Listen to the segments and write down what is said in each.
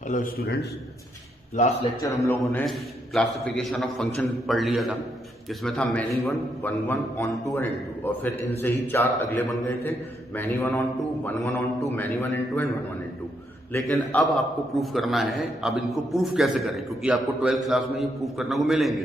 Hello students, last lecture हम लोगों ने क्लासिफिकेशन ऑफ फंक्शन पढ़ लिया था, जिसमें था many one, one one, onto and into, और फिर इनसे ही चार अगले बन गए थे, many one onto, one one onto, many one into and one one into. लेकिन अब आपको प्रूफ करना है। अब इनको प्रूफ कैसे करें, क्योंकि आपको 12th क्लास में ये प्रूफ करने को मिलेंगे,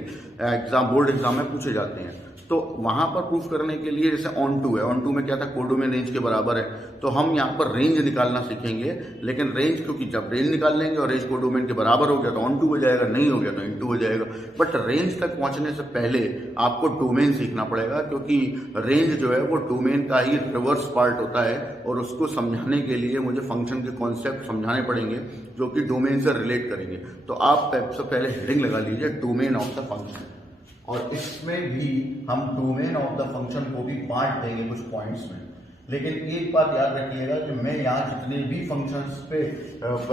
बोर्ड एग्जाम में पूछे जाते हैं। तो वहां पर प्रूफ करने के लिए जैसे ऑन टू है, ऑन टू में क्या था, कोडोमेन रेंज के बराबर है, तो हम यहाँ पर रेंज निकालना सीखेंगे। लेकिन रेंज, क्योंकि जब रेंज निकाल लेंगे और रेंज कोडोमेन के बराबर हो गया तो ऑन टू हो जाएगा, नहीं हो गया तो इन टू हो जाएगा। बट रेंज तक पहुंचने से पहले आपको डोमेन सीखना पड़ेगा, क्योंकि रेंज जो है वो डोमेन का ही रिवर्स पार्ट होता है, और उसको समझाने के लिए मुझे फंक्शन के कॉन्सेप्ट समझाने पड़ेंगे जो कि डोमेन से रिलेट करेंगे। तो आप सबसे पहले हेडिंग लगा लीजिए, डोमेन ऑफ द फंक्शन, और इसमें भी हम डोमेन ऑफ द फंक्शन को भी बांट देंगे कुछ पॉइंट्स में। लेकिन एक बात याद रखिएगा कि मैं यहाँ जितने भी फंक्शंस पे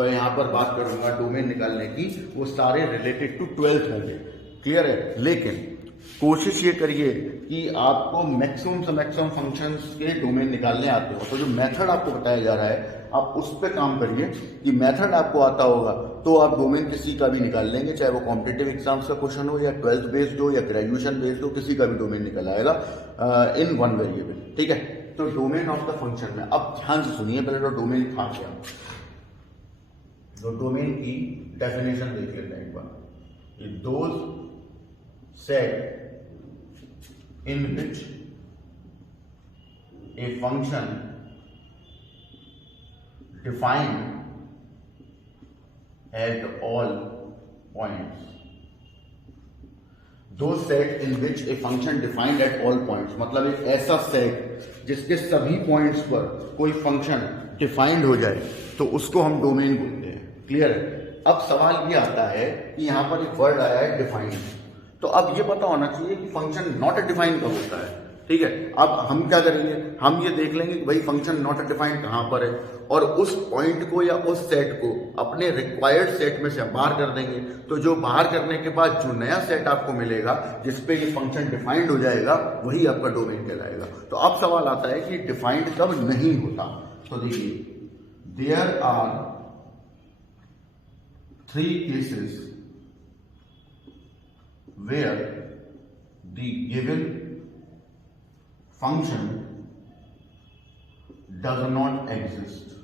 यहाँ पर बात करूंगा डोमेन निकालने की, वो सारे रिलेटेड टू 12th होंगे। क्लियर है? लेकिन कोशिश ये करिए कि आपको मैक्सिमम से मैक्सिमम फंक्शंस के डोमेन निकालने आते हो। तो जो मेथड आपको बताया जा रहा है, आप उस पर काम करिए कि मेथड आपको आता होगा तो आप डोमेन किसी का भी निकाल लेंगे, चाहे वो कॉम्पिटिटिव एग्जाम्स का क्वेश्चन हो, या 12th बेस्ड हो, या ग्रेजुएशन बेस्ड हो, किसी का भी डोमेन निकल आएगा इन वन वेरिएबल। ठीक है? तो डोमेन ऑफ द फंक्शन में अब ध्यान से सुनिए, पहले तो डोमेन था क्या, तो डोमेन की डेफिनेशन देख लेते हैं एक बार। Those set in which a function defined at all points, those set in which a function defined at all points, मतलब एक ऐसा सेट जिसके सभी पॉइंट्स पर कोई फंक्शन डिफाइंड हो जाए तो उसको हम डोमेन बोलते हैं। क्लियर है? अब सवाल ये आता है कि यहां पर एक वर्ड आया है डिफाइंड, तो अब ये पता होना चाहिए कि फंक्शन नॉट डिफाइंड कब होता है। ठीक है? अब हम क्या करेंगे, हम ये देख लेंगे कि भाई फंक्शन नॉट डिफाइंड कहां पर है, और उस पॉइंट को या उस सेट को अपने रिक्वायर्ड सेट में से बाहर कर देंगे। तो जो बाहर करने के बाद जो नया सेट आपको मिलेगा जिसपे ये फंक्शन डिफाइंड हो जाएगा, वही आपका डोमेन कहलाएगा। तो अब सवाल आता है कि डिफाइंड कब नहीं होता। तो देखिए, there are 3 cases where the given function does not exist.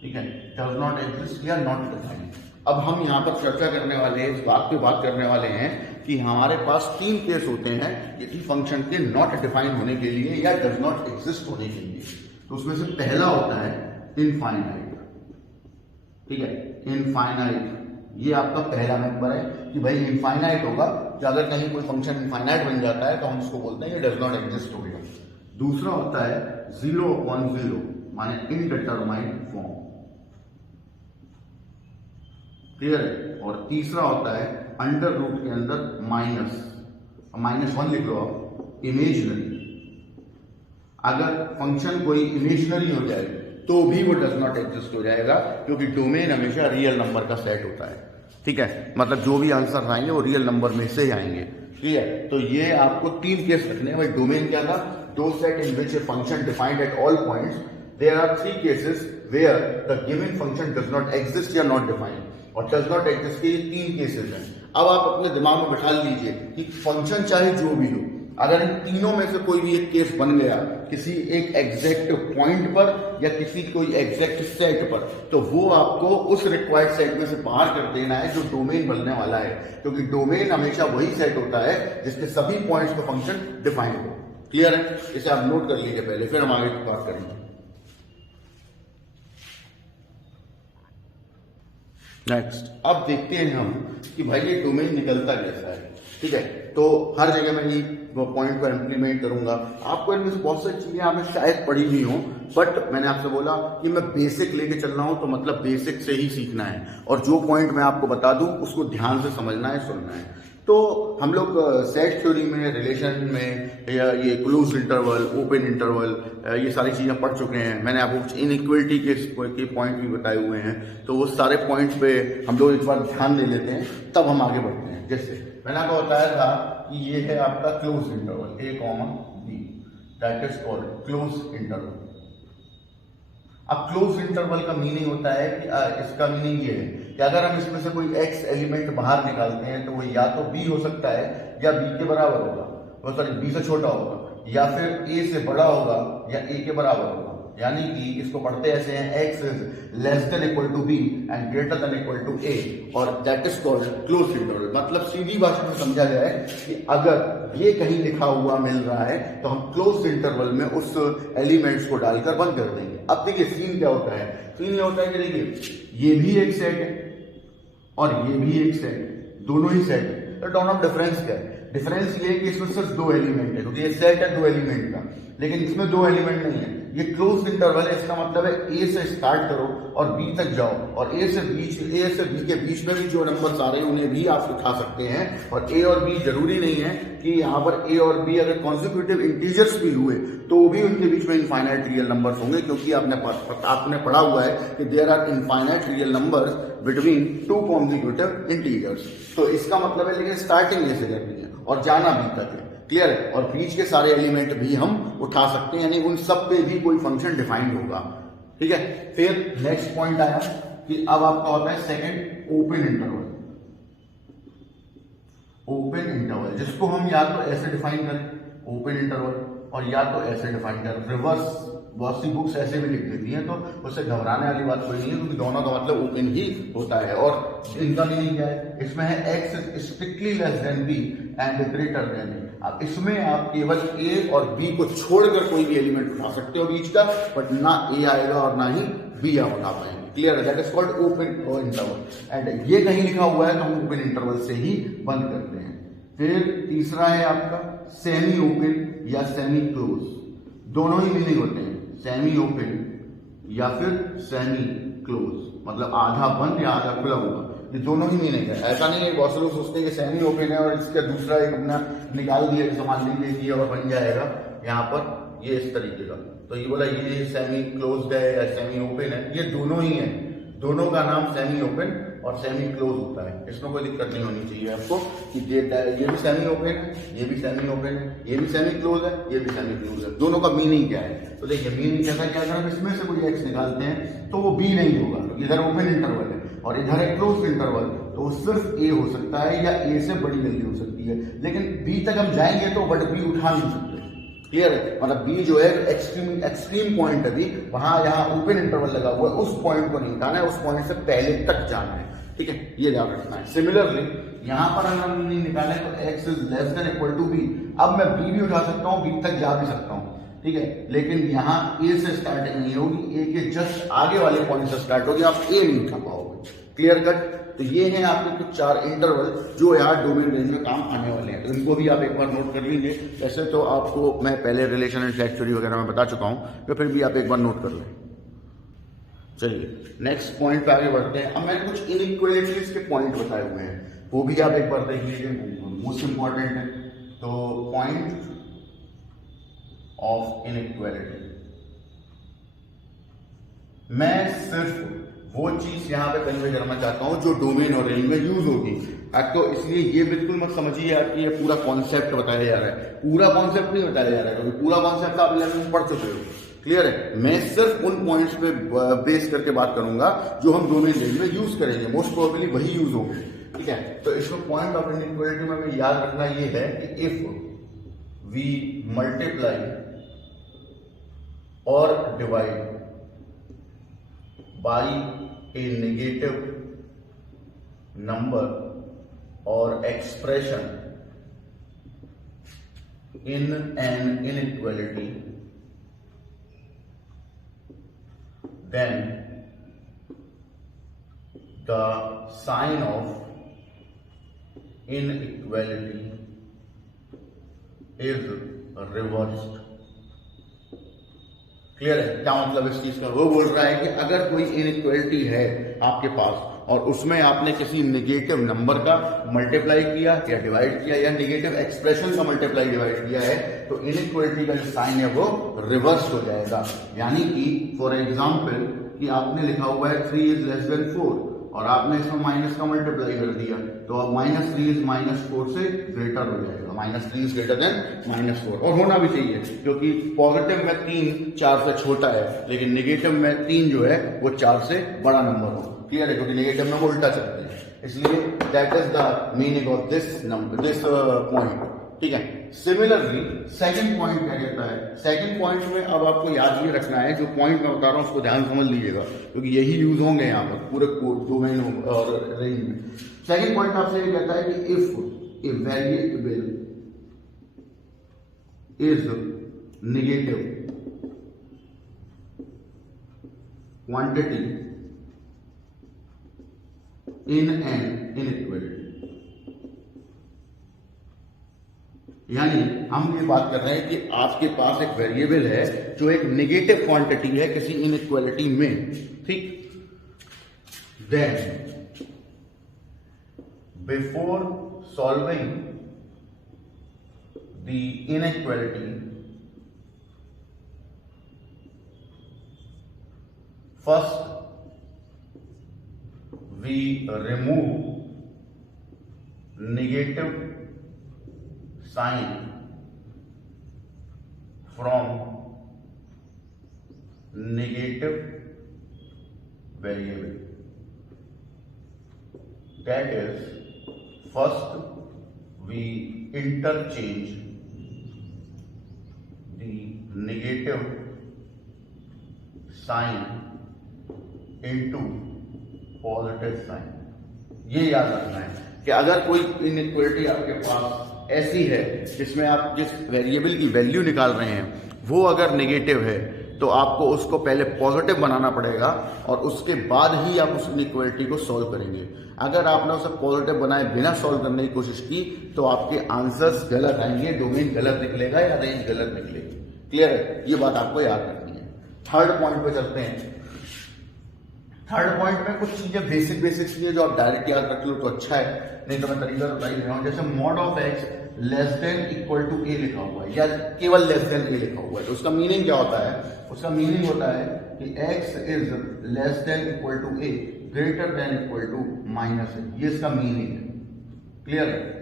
ठीक है? does not exist या not defined। अब हम यहां पर चर्चा करने वाले हैं, इस बात पे बात करने वाले हैं कि हमारे पास 3 केस होते हैं किसी फंक्शन के नॉट डिफाइंड होने के लिए या डज नॉट एग्जिस्ट होने के लिए। तो उसमें से पहला होता है इनफाइनाइट। ठीक है? इनफाइनाइट, ये आपका पहला मेंबर है कि भाई इनफाइनाइट होगा, कि अगर कहीं कोई फंक्शन इनफाइनाइट बन जाता है तो हम उसको बोलते हैं ये डज नॉट एग्जिस्ट हो गया। दूसरा होता है 0/0, माने इनडिटरमाइंड फॉर्म। क्लियर है? और तीसरा होता है अंडर रूट के अंदर -1 लिख लो आप, इमेजिनरी। अगर फंक्शन कोई इमेजिनरी हो जाए तो भी वो डज नॉट एग्जिस्ट हो जाएगा, क्योंकि डोमेन हमेशा रियल नंबर का सेट होता है। ठीक है? मतलब जो भी आंसर आएंगे वो रियल नंबर में से ही आएंगे। ठीक है? तो ये आपको 3 केस रखने हैं। भाई डोमेन क्या था? दो set in which a function defined at all points, there are 3 cases where the given function does not exist या नॉट डिफाइंड। और डज नॉट एग्जिस्ट के 3 केसेस हैं। अब आप अपने दिमाग में बैठा लीजिए कि फंक्शन चाहे जो भी हो, अगर इन तीनों में से कोई भी एक केस बन गया किसी एक एग्जैक्ट पॉइंट पर या किसी कोई एग्जैक्ट सेट पर, तो वो आपको उस रिक्वायर्ड सेट में से बाहर कर देना है जो डोमेन बनने वाला है, क्योंकि डोमेन हमेशा वही सेट होता है जिसके सभी पॉइंट्स पर फंक्शन डिफाइंड हो। क्लियर है? इसे आप नोट कर लीजिए पहले, फिर हम आगे की बात करेंगे। नेक्स्ट, अब देखते हैं हम कि भाई ये डोमेन निकलता कैसा है। ठीक है? तो हर जगह मैं ये पॉइंट को इम्प्लीमेंट करूंगा। आपको इनमें से बहुत सारी चीजें आपने शायद पढ़ी नहीं हो, बट मैंने आपसे बोला कि मैं बेसिक लेके चल रहा हूं, तो मतलब बेसिक से ही सीखना है, और जो पॉइंट मैं आपको बता दूं उसको ध्यान से समझना है, सुनना है। तो हम लोग सेट थ्योरी में, रिलेशन में, या ये क्लोज इंटरवल, ओपन इंटरवल, ये सारी चीजें पढ़ चुके हैं। मैंने आपको इनइक्वलिटी के पॉइंट भी बताए हुए हैं, तो वो सारे पॉइंट्स पे हम लोग एक बार ध्यान दे लेते हैं, तब हम आगे बढ़ते हैं। जैसे मैंने आपको बताया था कि ये है आपका close interval A, B, that is called close interval. अब क्लोज इंटरवल का मीनिंग होता है कि इसका मीनिंग ये है कि अगर हम इसमें से कोई x एलिमेंट बाहर निकालते हैं तो वो या तो b हो सकता है या b के बराबर होगा, सॉरी b से छोटा होगा, या फिर a से बड़ा होगा या a के बराबर होगा। यानी कि इसको पढ़ते ऐसे हैं x is less than equal to b and greater than equal to a और that is called close interval. मतलब सीधी भाषा में समझा जाए कि अगर ये कहीं लिखा हुआ मिल रहा है तो हम क्लोज इंटरवल में उस एलिमेंट्स को डालकर बंद कर देंगे। अब देखिए सीन क्या होता है, सीन ये होता है कि देखिए ये भी एक सेट है और ये भी एक सेट है, दोनों ही सेट है। तो दोनों डिफरेंस क्या है? डिफरेंस ये है कि इसमें सिर्फ दो एलिमेंट है, क्योंकि ये सेट है दो एलिमेंट का, लेकिन इसमें दो एलिमेंट नहीं है। ये क्लोज इंटरवल है, इसका मतलब है ए से स्टार्ट करो और बी तक जाओ और ए से बी के बीच में भी जो नंबर्स आ रहे हैं उन्हें भी आप उठा सकते हैं। और ए और बी जरूरी नहीं है कि यहाँ पर ए और बी अगर कॉन्सिक्यूटिव इंटीजर्स भी हुए तो भी उनके बीच में इनफाइनाइट रियल नंबर्स होंगे, क्योंकि आपने पढ़ा हुआ है कि there are infinite real numbers between two consecutive integers. तो इसका मतलब है लेकिन स्टार्टिंग ए से करनी है और जाना बी तक है, क्लियर है। और बीच के सारे एलिमेंट भी हम उठा सकते हैं, यानी उन सब पे भी कोई फंक्शन डिफाइंड होगा, ठीक है। फिर नेक्स्ट पॉइंट आया कि अब आपका होता है second open interval. Open interval जिसको हम या तो ऐसे डिफाइन करें ओपन इंटरवल और या तो ऐसे डिफाइन करें रिवर्स। बहुत सी बुक्स ऐसे भी लिख देती हैं, तो उससे घबराने वाली बात कोई नहीं है, क्योंकि दोनों का मतलब ओपन ही होता है। और इनका मीनिंग क्या है? इसमें है x is strictly less than b and greater then a। अब इसमें आप केवल a और b को छोड़कर कोई भी एलिमेंट उठा सकते हो बीच का, बट ना a आएगा और ना ही b आप उठा पाएंगे, क्लियर है। That is called open interval and ये कहीं लिखा हुआ है तो हम ओपन इंटरवल से ही बंद करते हैं। फिर तीसरा है आपका सेमी ओपन या सेमी क्लोज। दोनों ही मीनिंग होते हैं, सेमी ओपन या फिर सेमी क्लोज, मतलब आधा बंद या आधा खुला हुआ, ये दोनों ही मीनिंग है। ऐसा नहीं है बहुत से लोग सोचते हैं कि सेमी ओपन है और इसका दूसरा एक अपना निकाल दिया कि मान लीजिए और बन जाएगा यहाँ पर ये इस तरीके का, तो ये बोला ये सेमी क्लोज्ड है या सेमी ओपन है, ये दोनों ही है। दोनों का नाम सेमी ओपन और सेमी क्लोज होता है, इसमें कोई दिक्कत नहीं होनी चाहिए आपको कि ये भी सेमी ओपन है, ये भी सेमी ओपन है, ये भी सेमी क्लोज है, ये भी सेमी क्लोज है। दोनों का मीनिंग क्या है? तो देखिए मीनिंग क्या था कि अगर हम इसमें से कोई एक्स निकालते हैं तो वो बी नहीं होगा, क्योंकि इधर ओपन इंटरवल है और इधर है क्लोज इंटरवल, तो सिर्फ ए हो सकता है या ए से बड़ी वैल्यू हो सकती है। लेकिन बी तक हम जाएंगे तो बट बी उठा नहीं सकते, क्लियर है। मतलब बी जो है एक्सट्रीम पॉइंट है, वहां यहाँ ओपन इंटरवल लगा हुआ है, उस पॉइंट को नहीं उठाना है, उस पॉइंट से पहले तक जाना है, ठीक है, ये ध्यान रखना है। सिमिलरली यहां पर अगर हम मीनिंग निकालें तो x is less than equal to b। अब मैं b भी उठा सकता हूं, b तक जा भी सकता हूं, ठीक है, लेकिन यहां a से स्टार्टिंग नहीं होगी, a के जस्ट आगे वाले पॉइंट से स्टार्ट होगी, आप a नहीं उठा पाओगे, क्लियर कट। तो ये हैं आपके कुछ चार इंटरवल जो यार डोमेन रेंज में काम आने वाले हैं, तो इनको भी आप एक बार नोट कर लीजिए। वैसे तो आपको मैं पहले रिलेशन एंड सेट थ्योरी वगैरह में बता चुका हूं, तो फिर भी आप एक बार नोट कर लें। चलिए नेक्स्ट पॉइंट पे आगे बढ़ते हैं। अब मैंने कुछ इनइक्वालिटीज के पॉइंट बताए हुए हैं, वो भी आप एक बार देख लीजिए, मोस्ट इंपॉर्टेंट है। तो पॉइंट ऑफ इनइक्वालिटी, मैं सिर्फ वो चीज यहां पे कन्वे करना चाहता हूं जो डोमेन और रेंज में यूज होगी। तो इसलिए ये बिल्कुल मत समझिए कि ये पूरा कॉन्सेप्ट बताया जा रहा है, पूरा कॉन्सेप्ट नहीं बताया जा रहा है, क्योंकि पूरा कॉन्सेप्ट आप 11 में पढ़ चुके हो, क्लियर है। मैं सिर्फ उन पॉइंट्स पे बेस करके बात करूंगा जो हम डोमेन रेंज में यूज करेंगे, मोस्ट प्रोबेबली वही यूज होंगे, ठीक है। तो इसमें पॉइंट ऑफ इनइक्वालिटी में हमें याद रखना ये है कि इफ वी मल्टीप्लाई और divide by a negative number or expression in an inequality, then the sign of inequality is reversed। Clear है क्या मतलब इस चीज का? वो बोल रहा है कि अगर कोई इनइक्वालिटी है आपके पास और उसमें आपने किसी नेगेटिव नंबर का मल्टीप्लाई किया या डिवाइड किया या नेगेटिव एक्सप्रेशन का मल्टीप्लाई डिवाइड किया है, तो इनइक्वालिटी का जो साइन है वो रिवर्स हो जाएगा। यानी कि फॉर एग्जाम्पल कि आपने लिखा हुआ है 3 इज लेस देन 4 और आपने इसमें माइनस का मल्टीप्लाई कर दिया, तो अब -3 इज -4 से ग्रेटर हो जाएगा। -3 इज ग्रेटर देन -4, और होना भी चाहिए क्योंकि पॉजिटिव में 3 4 से छोटा है, लेकिन नेगेटिव में 3 जो है वो 4 से बड़ा नंबर हो। क्लियर है, क्योंकि नेगेटिव में वो उल्टा चलते हैं, इसलिए that is the meaning of this number, this point. ठीक है, सिमिलरली सेकंड पॉइंट क्या कहता है? सेकंड पॉइंट में अब आपको याद ये रखना है, जो पॉइंट मैं बता रहा हूं उसको ध्यान समझ लीजिएगा, क्योंकि यही यूज होंगे यहाँ पर पूरे डोमेन और रेंज में। सेकंड पॉइंट आपसे ये कहता है कि if a variable is negative quantity in an inequality, यानी हम ये बात कर रहे हैं कि आपके पास एक वेरिएबल है जो एक नेगेटिव क्वांटिटी है किसी इनइक्वालिटी में, ठीक? Then before solving the inequality first we remove negative sign from negative variable. That is, first we interchange the negative sign into positive sign. ये याद रखना है कि अगर कोई इनइक्वालिटी आपके पास ऐसी है जिसमें आप जिस वेरिएबल की वैल्यू निकाल रहे हैं वो अगर नेगेटिव है, तो आपको उसको पहले पॉजिटिव बनाना पड़ेगा और उसके बाद ही आप उस इनइक्वालिटी को सॉल्व करेंगे। अगर आपने उसे पॉजिटिव बनाए बिना सॉल्व करने की कोशिश की तो आपके आंसर्स गलत आएंगे, डोमेन गलत निकलेगा या रेंज गलत निकलेगी। क्लियर है, ये बात आपको याद रखनी है। थर्ड पॉइंट पे चलते हैं। थर्ड पॉइंट में कुछ चीजें बेसिक चीजें जो आप डायरेक्ट याद रख लो तो अच्छा है, नहीं तो मैं तरीका बता ही दे रहा हूं। जैसे mod of X less than equal to A लिखा हुआ है या केवल लेस देन ए लिखा हुआ है, तो उसका मीनिंग क्या होता है? उसका मीनिंग होता है कि X is less than equal to A greater than equal to minus A, ये इसका मीनिंग है। क्लियर है?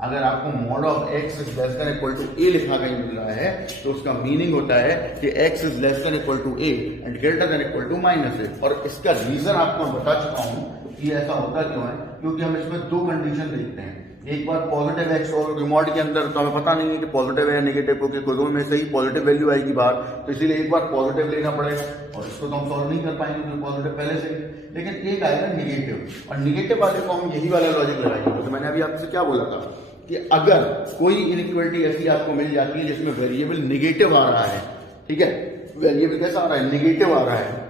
अगर आपको mod of X is less than equal to A लिखा कहीं मिल रहा है तो उसका मीनिंग होता है कि X is less than equal to A and greater than equal to minus A. और इसका रीजन आपको बता चुका हूं कि ऐसा होता क्यों है, क्योंकि हम इसमें दो कंडीशन देखते हैं। एक बार पॉजिटिव एक्स और रिमोट के अंदर तो हमें पता नहीं है कि पॉजिटिव है या नेगेटिव, क्योंकि दोनों में से ही पॉजिटिव वैल्यू आएगी बाहर, तो इसीलिए एक बार पॉजिटिव लेना पड़ेगा और इसको तो हम सॉल्व नहीं कर पाएंगे क्योंकि पॉजिटिव पहले से ही। लेकिन एक आएगा नेगेटिव, और नेगेटिव वाले को हम यही वाला लॉजिक लगाएंगे। तो मैंने अभी आपसे क्या बोला था कि अगर कोई इनइक्वालिटी ऐसी आपको मिल जाती है जिसमें वेरिएबल नेगेटिव आ रहा है, ठीक है, वेरिएबल कैसा आ रहा है? नेगेटिव आ रहा है,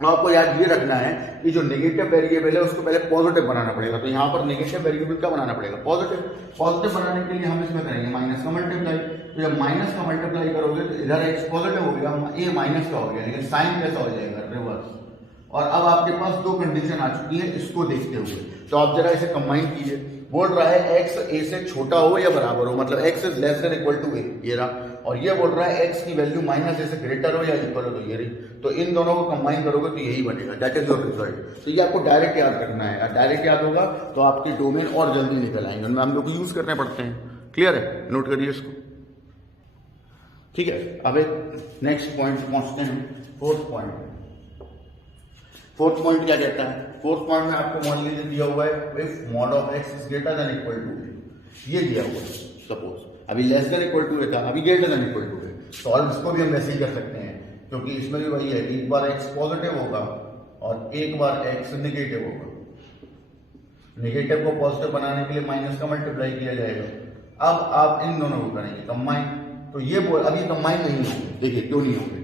तो आपको याद ये रखना है कि जो नेगेटिव वेरिएबल है उसको पहले पॉजिटिव बनाना पड़ेगा। तो यहां पर नेगेटिव वेरिएबल क्या बनाना पड़ेगा? पॉजिटिव। पॉजिटिव बनाने के लिए हम इसमें करेंगे माइनस का मल्टीप्लाई। तो जब माइनस का मल्टीप्लाई करोगे तो इधर एक्स पॉजिटिव हो गया, ए माइनस का हो गया, लेकिन साइन कैसा हो जाएगा? रिवर्स। और अब आपके पास दो कंडीशन आ चुकी है इसको देखते हुए, तो आप जरा इसे कंबाइन कीजिए। बोल रहा है एक्स ए से छोटा हो या बराबर हो, मतलब X is less than equal to A, ये रहा। और ये बोल रहा है एक्स की वैल्यू माइनस ए से ग्रेटर हो या इक्वल हो, तो ये रही। तो इन दोनों को कंबाइन करोगे तो यही बनेगा, दैट इज योर रिजल्ट। तो ये आपको डायरेक्ट याद रखना है, डायरेक्ट याद होगा तो आपके डोमेन और जल्दी निकल आएंगे, उनमें हम लोग यूज करने पड़ते हैं। क्लियर है? नोट करिए इसको। ठीक है, अब एक नेक्स्ट पॉइंट पहुंचते हैं, फोर्थ पॉइंट। फोर्थ पॉइंट क्या कहता है? फोर्थ पॉइंट में आपको मान लीजिए दिया हुआ है if mod of X is greater than equal to A, ये दिया हुआ है। सपोज अभी less than equal to A था, अभी greater than equal to A. Solve इसको भी हम वैसे ही कर सकते हैं, क्योंकि इसमें भी वही है, एक बार एक्स पॉजिटिव होगा और एक बार एक्स नेगेटिव होगा। नेगेटिव को पॉजिटिव बनाने के लिए माइनस का मल्टीप्लाई किया जाएगा। अब आप इन दोनों को करेंगे कंबाइन, तो ये अभी कंबाइन नहीं होंगे। देखिए क्यों नहीं होंगे,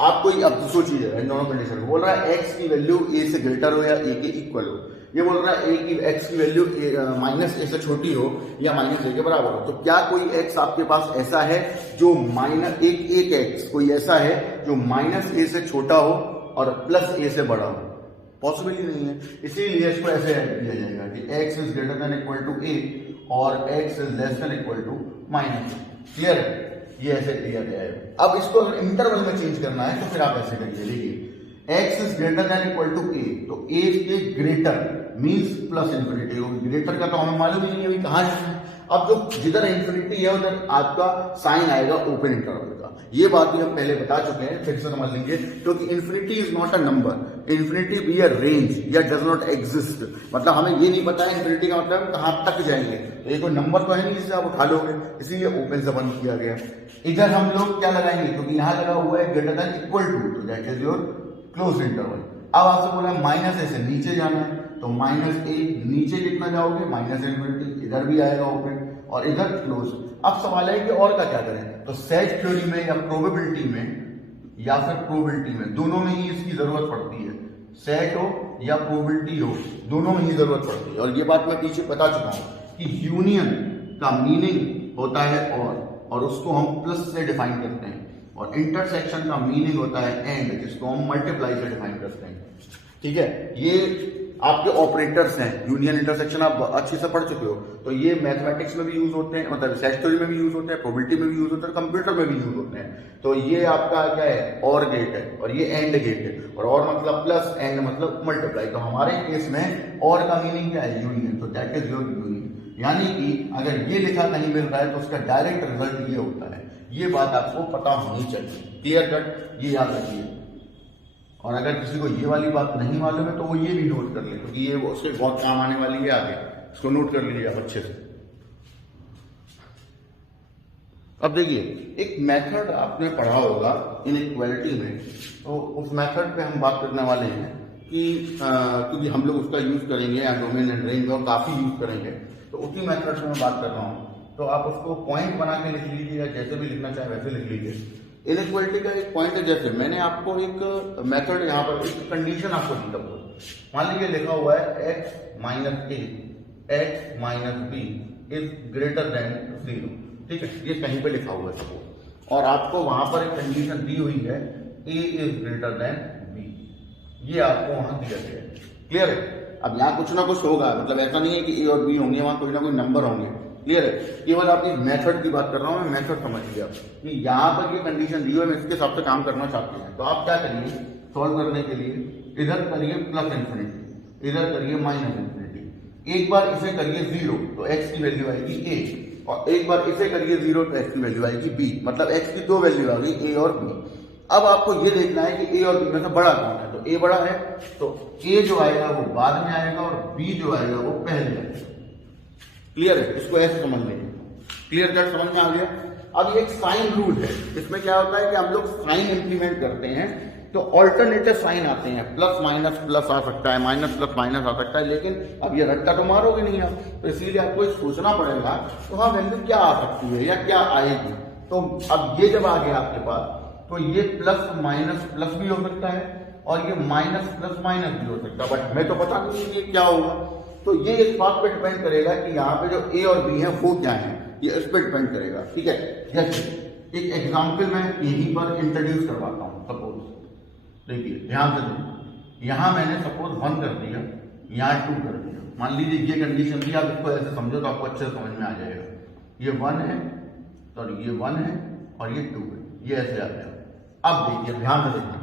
आपको अब सोचिए इन दोनों कंडीशन। बोल रहा है एक्स की वैल्यू ए से ग्रेटर हो या ए के इक्वल हो, ये बोल रहा है एक्स की वैल्यू माइनस ए से छोटी हो या माइनस ए के बराबर हो। तो क्या कोई एक्स आपके पास ऐसा है जो माइनस एक एक्स कोई ऐसा है जो माइनस ए से छोटा हो और प्लस ए से बड़ा हो? पॉसिबल ही नहीं है। इसीलिए इसको ऐसे ऐड किया जाएगा कि X is greater than equal to A और X is less than equal to minus A. Clear है? ये ऐसे दिया गया है। अब इसको अगर इंटरवल में चेंज करना है तो फिर आप ऐसे करिए। देखिए X is greater than equal to A, तो ए के greater means plus infinity, greater का तो हमें मालूम ही नहीं अभी कहाँ है। अब जो जिधर इन्फिनिटी है उधर आपका साइन आएगा ओपन इंटरवल का, ये बात भी हम पहले बता चुके हैं, फिर से समझ लीजिए, क्योंकि infinity is not a number, infinity be a range या डज नॉट एग्जिस्ट, मतलब हमें ये नहीं पता है इन्फिनिटी का मतलब कहाँ तक जाएंगे, तो ये कोई नंबर तो है नहीं जिससे आप उठा लोगे, इसीलिए ओपन से बंद किया गया। इधर हम लोग क्या लगाएंगे, क्योंकि यहाँ लगा हुआ है ग्रेटर देन इक्वल टू, तो that is your close interval. अब आपसे बोला माइनस ए से नीचे जाना है, तो माइनस ए नीचे कितना जाओगे, माइनस इन्फिनिटी, इधर भी आएगा ओपन और इधर क्लोज। अब सवाल है कि और का क्या करें, तो सेट थ्योरी में या प्रोबेबिलिटी में या फिर प्रोबेबिलिटी में, दोनों में ही इसकी जरूरत पड़ती है, सेट हो या प्रोबेबिलिटी हो, दोनों में ही जरूरत पड़ती है। और ये बात मैं पीछे बता चुका हूं कि यूनियन का मीनिंग होता है और उसको हम प्लस से डिफाइन करते हैं, और इंटरसेक्शन का मीनिंग होता है एंड, जिसको हम मल्टीप्लाई से डिफाइन करते हैं। ठीक है, ये आपके ऑपरेटर्स हैं, यूनियन इंटरसेक्शन आप अच्छे से पढ़ चुके हो, तो ये मैथमेटिक्स में भी यूज होते हैं, मतलब सेट थ्योरी में भी यूज होते हैं, प्रोबेबिलिटी में भी यूज होते हैं, कंप्यूटर में भी यूज होते हैं। तो ये आपका क्या है, और गेट है, और ये एंड गेट है, और मतलब प्लस, एंड मतलब मल्टीप्लाई। तो हमारे केस में और का मीनिंग क्या है, यूनियन, तो दैट इज योर यूनियन, यानी कि अगर ये लिखा कहीं मिल रहा है तो उसका डायरेक्ट रिजल्ट ये होता है। ये बात आपको पता होनी चाहिए, क्लियर कट, ये याद रखिए। और अगर किसी को ये वाली बात नहीं मालूम है तो वो ये भी नोट कर ले, क्योंकि ये उसके बहुत काम आने वाली है आगे, इसको नोट कर लीजिए आप अच्छे से। अब देखिए, एक मेथड आपने पढ़ा होगा इनइक्वालिटी में, तो उस मेथड पे हम बात करने वाले हैं कि क्योंकि हम लोग उसका यूज करेंगे या डोमेन एंड रेंज और काफी यूज करेंगे, तो उसी मेथड से मैं बात कर रहा हूँ। तो आप उसको पॉइंट बना के लिख लीजिए या जैसे भी लिखना चाहे वैसे लिख लीजिए। इनइक्वालिटी का एक पॉइंट है, जैसे मैंने आपको एक मेथड यहाँ पर एक कंडीशन आपको दी था, मान लीजिए लिखा हुआ है x minus A X minus B is greater than 0, ठीक है, ये कहीं पे लिखा हुआ है सपोज, और आपको वहां पर एक कंडीशन दी हुई है a is greater then b, ये आपको वहां दिया गया है, क्लियर है। अब यहाँ कुछ ना कुछ होगा, मतलब ऐसा नहीं है कि a और b होंगे, वहां कोई ना कोई नंबर होंगे, क्लियर है। केवल आप इस मेथड की बात कर रहा हूं मैं, मेथड समझ लिया कि यहाँ पर ये कंडीशन दी हुई है, इसके हिसाब से काम करना चाहते हैं, तो आप क्या करिए, सॉल्व करने के लिए इधर करिए प्लस इन्फिनिटी, इधर करिए माइनस इन्फिनिटी, एक बार इसे करिए 0 तो x की वैल्यू आएगी a, और एक बार इसे करिए 0 तो x की वैल्यू आएगी b, मतलब x की दो वैल्यू आ गई a और b। अब आपको ये देखना है कि a और b में से बड़ा कौन है, तो a बड़ा है, तो a जो आएगा वो बाद में आएगा और b जो आएगा वो पहले आएगा, क्लियर है। इसको ऐसे समझ लेंगे, क्लियर कट, समझ में आ गया। अब ये एक साइन रूल है, इसमें क्या होता है कि हम लोग साइन इंप्लीमेंट करते हैं तो ऑल्टरनेटिव साइन आते हैं, प्लस माइनस प्लस आ सकता है, माइनस प्लस माइनस आ सकता है, लेकिन अब ये रट्टा तो मारोगे नहीं आप, तो इसीलिए आपको सोचना पड़ेगा तो हाँ वैल्यू क्या आ सकती है या क्या आएगी। तो अब ये जब आ गया आपके पास, तो ये प्लस माइनस प्लस भी हो सकता है और ये माइनस प्लस माइनस भी हो सकता है, बट मैं तो पता नहीं ये क्या होगा। तो ये इस बात पे डिपेंड करेगा कि यहाँ पे जो ए और बी है वो क्या है, ये इस पे डिपेंड करेगा, ठीक है। जैसे एक एग्जांपल मैं यहीं पर इंट्रोड्यूस करवाता हूँ, सपोज देखिए ध्यान से देखिए, यहाँ मैंने सपोज 1 कर दिया, यहाँ 2 कर दिया, मान लीजिए ये कंडीशन थी, आप इसको ऐसे समझो तो आपको अच्छे से समझ में आ जाएगा। ये 1 है, सॉरी ये 1 है और ये 2 है, ये ऐसे आ गया। अब देखिए ध्यान से देखिए,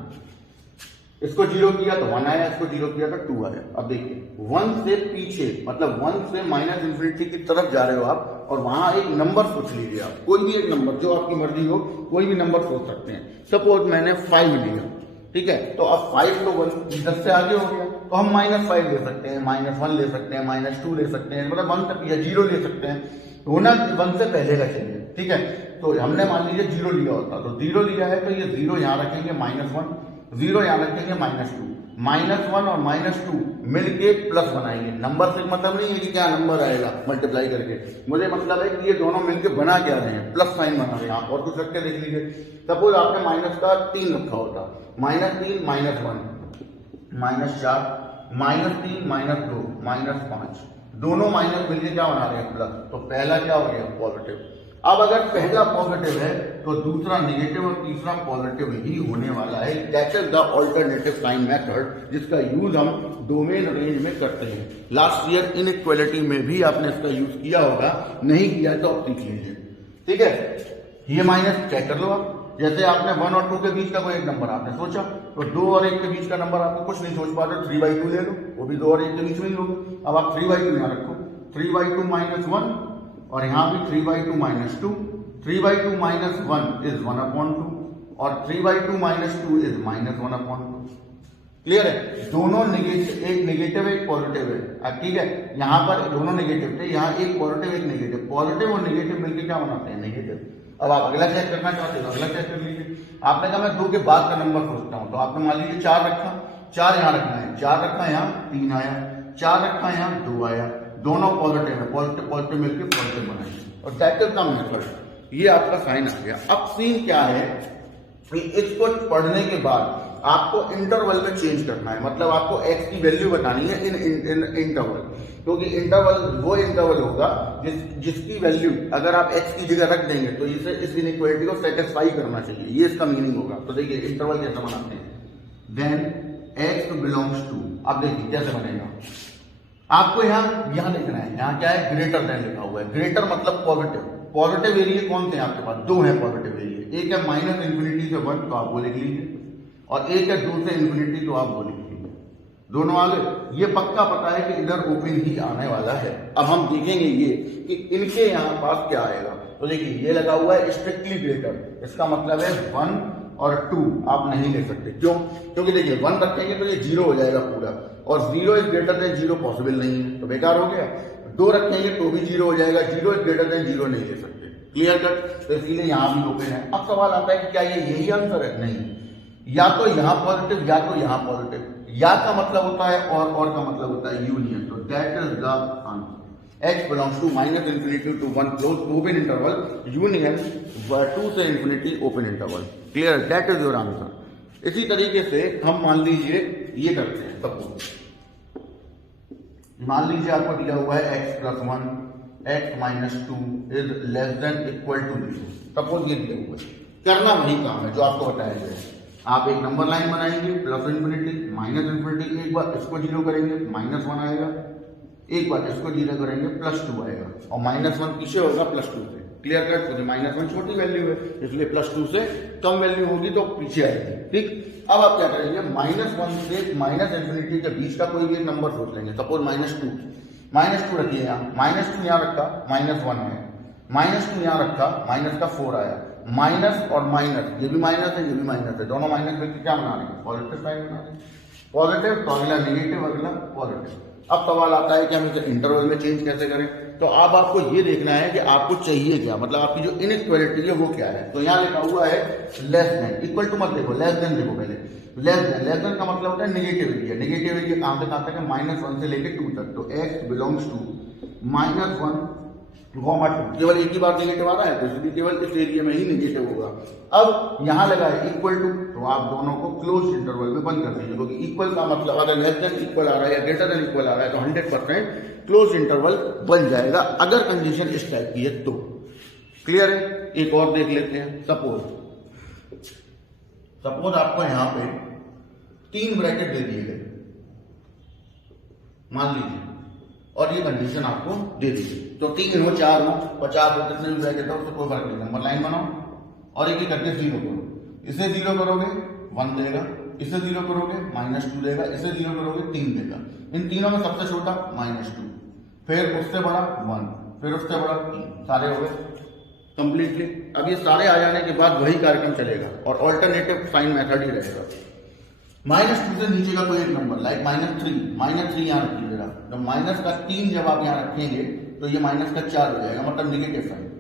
इसको 0 किया तो 1 आया, इसको 0 किया तो 2 आया। अब देखिए 1 से पीछे, मतलब 1 से माइनस इन्फिनिटी की तरफ जा रहे हो आप, और वहां एक नंबर सोच लीजिए आप, कोई भी एक नंबर जो आपकी मर्जी हो, कोई भी नंबर सोच सकते हैं। सपोज मैंने 5 लिया, ठीक है, तो अब 5 तो 10 से आगे हो गया, तो हम -5 ले सकते हैं, -1 ले सकते हैं, -2 ले सकते हैं, मतलब 1 तक या 0 ले सकते हैं, होना 1 से पहले का चाहिए, ठीक है। तो हमने मान लीजिए 0 लिया होता, तो 0 लिया है तो ये 0 यहाँ रखेंगे, -1, 0 यहाँ रखेंगे, -2, -1 और -2 मिलके प्लस बनाएंगे। नंबर से मतलब नहीं है कि क्या नंबर आएगा मल्टीप्लाई करके, मुझे मतलब है कि ये दोनों मिलके बना क्या रहे हैं, प्लस साइन बना रहे हैं। आप और कुछ रख के देख लीजिए, सपोज आपने माइनस का 3 रखा होता, -3 -1 -4 -3 -2 -5, दोनों माइनस मिलके क्या बना रहे हैं, प्लस। तो पहला क्या हो गया, पॉजिटिव। अब अगर पहला पॉजिटिव है तो दूसरा नेगेटिव और तीसरा पॉजिटिव ही होने वाला है। That is the alternative sign method, जिसका यूज हम डोमेन रेंज में करते हैं। लास्ट ईयर इनइक्वालिटी में भी आपने इसका यूज किया होगा, नहीं किया तो अब सीख लीजिए, ठीक है। ये माइनस चेक कर लो आप, जैसे आपने 1 और 2 के बीच का कोई एक नंबर आपने सोचा, तो 2 और 1 के बीच का नंबर आपको कुछ नहीं सोच पा रहे, 3/2 ले लो, वो भी 2 और 1 के बीच में ही होगा। अब आप 3/2 यहाँ रखो, 3/2 - 1, और यहाँ भी 3/2 - 2, 3/2 - 1 इज 1/2, और 3/2 - 2 इज -1/2। क्लियर है? दोनों नेगेटिव, एक नेगेटिव एक पॉजिटिव है। अब ठीक है, यहाँ पर दोनों नेगेटिव थे, यहाँ एक पॉजिटिव एक नेगेटिव, पॉजिटिव और नेगेटिव मिलकर क्या बनाते हैं? नेगेटिव। अब आप अगला चेक करना चाहते हो, अगला चेक कर लीजिए। आपने कहा मैं 2 के बाद का नंबर सोचता हूँ, तो आपने मान लीजिए 4 रखा, 4 यहाँ रखना है, 4 रखा यहाँ 3 आया, 4 रखा यहाँ 2 आया, दोनों पॉजिटिव है, पॉजिटिव पॉजिटिव मिलकर पॉजिटिव बनाएंगे, और दैट इज द मेथड। ये आपका साइन आ गया। अब सीन क्या है कि इसको पढ़ने के बाद आपको इंटरवल में चेंज करना है, मतलब आपको x की वैल्यू बतानी है इन इंटरवल, क्योंकि इंटरवल वो इंटरवल होगा जिसकी वैल्यू अगर आप x की जगह रख देंगे तो इसे इस इनइक्वालिटी को सेटिस्फाई करना चाहिए, ये इसका मीनिंग होगा। तो देखिए इंटरवल कैसे बनाते हैं, देन x बिलोंग्स टू, अब देखिए कैसे बनेगा। आपको यहाँ लिखना है, यहाँ क्या है? ग्रेटर देन लिखा हुआ है। ग्रेटर मतलब पॉजिटिव। पॉजिटिव एरिया कौन थे आपके पास? 2 है पॉजिटिव एरिया, एक है -∞ से 1, तो आप वो लिख लीजिए, और एक है 2 से ∞, तो आप वो लिख लीजिए। दोनों आ गए। ये पक्का पता है कि इधर ओपन ही आने वाला है। अब हम देखेंगे ये कि इनके यहाँ पास क्या आएगा। तो देखिए ये लगा हुआ है स्ट्रिक्टली ग्रेटर, इसका मतलब है 1 और 2 आप नहीं ले सकते। क्यों? क्योंकि देखिए 1 रखेंगे तो ये 0 हो जाएगा पूरा, और 0 इज ग्रेटर देन 0 पॉसिबल नहीं है, तो बेकार हो गया। 2 रखेंगे तो भी 0 हो जाएगा, 0 इज ग्रेटर देन 0 नहीं ले सकते। Clear cut? तो इसीलिए यहाँ भी ओपन है। अब सवाल आता है कि क्या ये यही आंसर है? नहीं, या तो यहाँ पॉजिटिव या तो यहाँ पॉजिटिव। या का मतलब होता है और का मतलब होता है यूनियन। तो that is the answer. x belongs to -∞ to 1 close open interval, union 2 से ∞ open interval. Clear? That is your answer. इसी तरीके से हम मान लीजिए ये करते हैं। सपोज मान लीजिए आपको दिया हुआ है x + 1 x - 2 is less than equal to 0। Suppose ये दिया हुआ है, करना वही काम है जो आपको बताया गया है। आप एक नंबर लाइन बनाएंगे +∞, -∞, एक बार इसको 0 करेंगे -1 आएगा, एक बार इसको 0 करेंगे +2 आएगा, और -1 पीछे होगा +2 से। Clear cut? क्योंकि -1 छोटी वैल्यू है, इसलिए +2 से कम वैल्यू होगी तो पीछे आएगी। ठीक, अब आप क्या करेंगे? -1 से -∞ के बीच का कोई भी एक नंबर सोच लेंगे। सपोज -2 रखिए, यहाँ -2 यहाँ रखा, -1 है, -2 यहाँ रखा, -4 आया, माइनस और माइनस, ये भी माइनस है ये भी माइनस है, दोनों माइनस करके क्या बना रहे हैं? पॉजिटिव साइन बना रहे हैं। पॉजिटिव तो अगला नेगेटिव, अगला पॉजिटिव। अब सवाल आता है कि हम इसे इंटरवल में चेंज कैसे करें। तो अब आपको ये देखना है कि आपको चाहिए क्या, मतलब आपकी जो इनइक्वालिटी है वो क्या है। तो यहाँ लिखा हुआ है लेस देन, इक्वल टू मत देखो, लेस देन देखो पहले। लेस देन का मतलब होता है नेगेटिव एरिया। नेगेटिव एरिया कहाँ से कहाँ तक है? -1 से लेकर 2 तक। तो x बिलोंग्स टू -1 2, केवल एक ही बार नेगेटिव आ रहा है, तो इसलिए केवल इस एरिया में ही नेगेटिव होगा। अब यहां लगा है इक्वल टू, तो आप दोनों को क्लोज इंटरवल में बंद कर दीजिए, क्योंकि इक्वल का मतलब अगर लेस देन इक्वल आ रहा है या ग्रेटर देन इक्वल आ रहा है तो 100% क्लोज इंटरवल बन जाएगा, अगर कंडीशन इस टाइप की है तो। क्लियर है? एक और देख लेते हैं। सपोज आपको यहां पे 3 ब्रैकेट दे दिए गए, मान लीजिए, और ये कंडीशन आपको दे दी। तो 3 हो 4 हो 50 हो, कितने भी ब्रैकेट हो उससे कोई फर्क नहीं। नंबर लाइन बनाओ और एक करके 0 करो। इसे 0 करोगे 1 देगा, इसे 0 करोगे -2 देगा, इसे 0 करोगे 3 देगा। इन तीनों में सबसे छोटा -2, फिर उससे बड़ा 1, फिर उससे बड़ा 3, सारे हो गए कंप्लीटली। अब ये सारे आ जाने के बाद वही कार्यक्रम चलेगा और ऑल्टरनेटिव साइन मेथड ही रहेगा। -2 से नीचे का कोई एक नंबर लाइक -3 यहाँ रखिएगा। तो -3 जब आप यहाँ रखेंगे तो ये -4 हो जाएगा, मतलब निगेटिव साइन।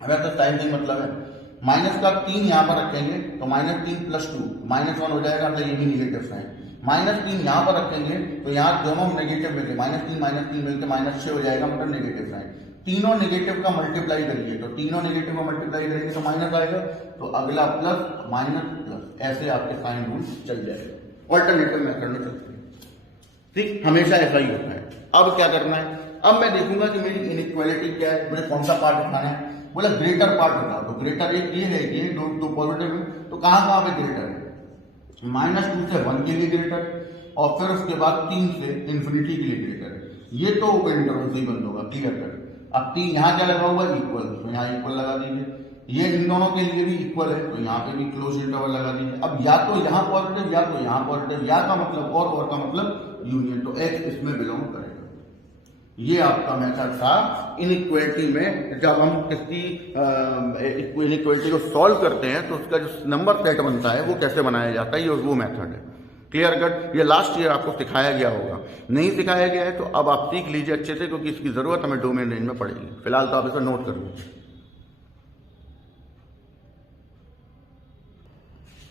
हमें तो साइन नहीं मतलब है। -3 यहाँ पर रखेंगे तो -3 + 2 -1 हो जाएगा, मतलब ये भी निगेटिव साइन। -3 यहाँ पर रखेंगे तो यहाँ दोनों नेगेटिव मिलके -3 मिलके -6 हो जाएगा, मतलब नेगेटिव साइन। तीनों नेगेटिव का मल्टीप्लाई करिए, तो तीनों नेगेटिव का मल्टीप्लाई करेंगे तो माइनस आएगा, तो अगला प्लस माइनस प्लस, ऐसे आपके साइन रूल चल जाएगा। ऑल्टरनेटिव मेथड में चलते हैं, ठीक, हमेशा ऐसा ही होता है। अब क्या करना है? अब मैं देखूंगा कि मेरी इनइक्वालिटी क्या है, मुझे कौन सा पार्ट उठाना है। बोला ग्रेटर पार्ट उठाओ, तो ग्रेटर एक ये है कि दो पॉजिटिव है, तो कहाँ पे ग्रेटर है? -2 से 1 के लिए ग्रेटर, और फिर उसके बाद 3 से इन्फिनिटी के लिए ग्रेटर है। ये तो ओपन इंटरवल से ही बंद होगा, क्लियर कर। अब 3 यहाँ क्या लगा हुआ है? इक्वल, तो यहाँ इक्वल लगा दीजिए। ये इन दोनों के लिए भी इक्वल है, तो यहाँ पे भी क्लोज इंटरवल लगा दीजिए। अब या तो यहाँ पॉजिटिव या तो यहाँ पॉजिटिव, या का मतलब और का मतलब यूनियन, तो x इसमें बिलोंग करेगा। ये आपका मेथड था इनइक्वालिटी में। जब हम किसी इनइक्वालिटी को सॉल्व करते हैं तो उसका जो नंबर सेट बनता है वो कैसे बनाया जाता है, ये वो मेथड है। Clear cut. ये लास्ट ईयर आपको सिखाया गया होगा, नहीं सिखाया गया है तो अब आप सीख लीजिए अच्छे से, क्योंकि इसकी जरूरत हमें डोमेन रेंज में पड़ेगी। फिलहाल तो आप इसे नोट कर लीजिए।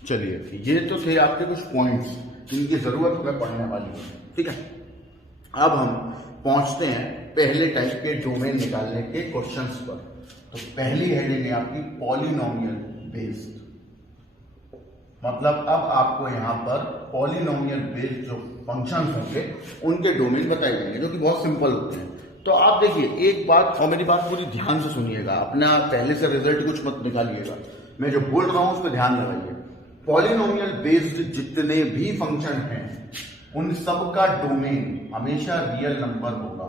चलिए, ये तो थे आपके कुछ पॉइंट्स जिनकी जरूरत हमें पड़ने वाली है, ठीक है। अब हम पहुंचते हैं पहले टाइप के डोमेन निकालने के क्वेश्चंस पर। तो पहली हेडिंग है आपकी पॉलिनोमियल बेस्ड। मतलब अब आपको यहां पर पॉलिनोमियल बेस्ड जो फंक्शंस होंगे उनके डोमेन बताए जाएंगे, जो कि बहुत सिंपल होते हैं। तो आप देखिए एक बात, और मेरी बात पूरी ध्यान से सुनिएगा, अपना पहले से रिजल्ट कुछ मत निकालिएगा, मैं जो बोल रहा हूं उस पर ध्यान लगाइए। पॉलिनोमियल बेस्ड जितने भी फंक्शन हैं उन सब का डोमेन हमेशा रियल नंबर होगा।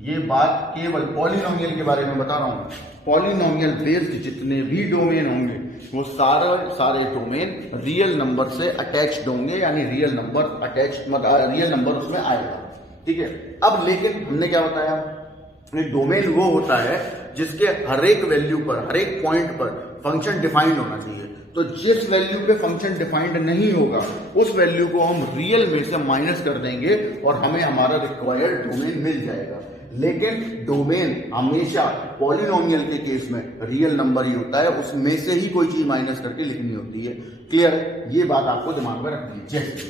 ये बात केवल पॉलिनोमियल के बारे में बता रहा हूं। पॉलिनोमियल बेस्ड जितने भी डोमेन होंगे वो सारे डोमेन रियल नंबर से अटैच्ड होंगे, यानी रियल नंबर उसमें आएगा, ठीक है। अब लेकिन हमने क्या बताया, डोमेन वो होता है जिसके हर एक वैल्यू पर, हर एक पॉइंट पर फंक्शन डिफाइंड होना चाहिए। तो जिस वैल्यू पे फंक्शन डिफाइंड नहीं होगा उस वैल्यू को हम रियल में से माइनस कर देंगे और हमें हमारा रिक्वायर्ड डोमेन मिल जाएगा। लेकिन डोमेन हमेशा पॉलिनोमियल के केस में रियल नंबर ही होता है, उसमें से ही कोई चीज माइनस करके लिखनी होती है। क्लियर है? ये बात आपको दिमाग में रखनी है। जैसे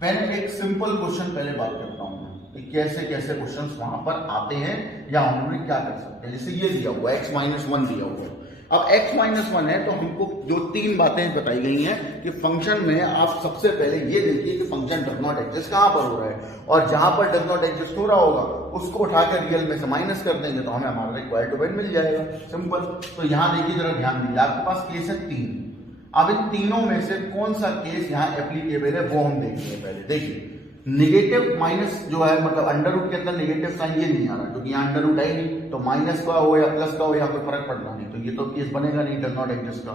पहले एक सिंपल क्वेश्चन पहले बात करता हूं कि कैसे कैसे क्वेश्चन वहां पर आते हैं या उन्होंने क्या कर सकते हैं। जैसे ये दिया हुआ x-1 दिया हुआ है। अब x-1 है तो हमको जो तीन बातें बताई गई हैं कि फंक्शन में आप सबसे पहले ये देखिए कि फंक्शन डज नॉट एग्जिस्ट कहां पर हो रहा है, और जहां पर डज नॉट एग्जिस्ट हो रहा होगा उसको उठाकर रियल में से माइनस कर देंगे तो हमें हमारा रिक्वायर्ड डोमेन मिल जाएगा। सिंपल। तो यहां देखिए, जरा ध्यान दीजिए, आपके पास केस है 3। अब इन तीनों में से कौन सा केस यहां एप्लीकेबल है वो हम देखेंगे। पहले देखिए, निगेटिव माइनस जो है, मतलब अंडर रूट के अंदर निगेटिव साइन ये नहीं आ रहा, क्योंकि यहाँ अंडर रूट है ही नहीं, तो माइनस का हो या प्लस का हो या कोई फर्क पड़ना नहीं, तो ये तो केस बनेगा नहीं डज नॉट एग्जिस्ट का।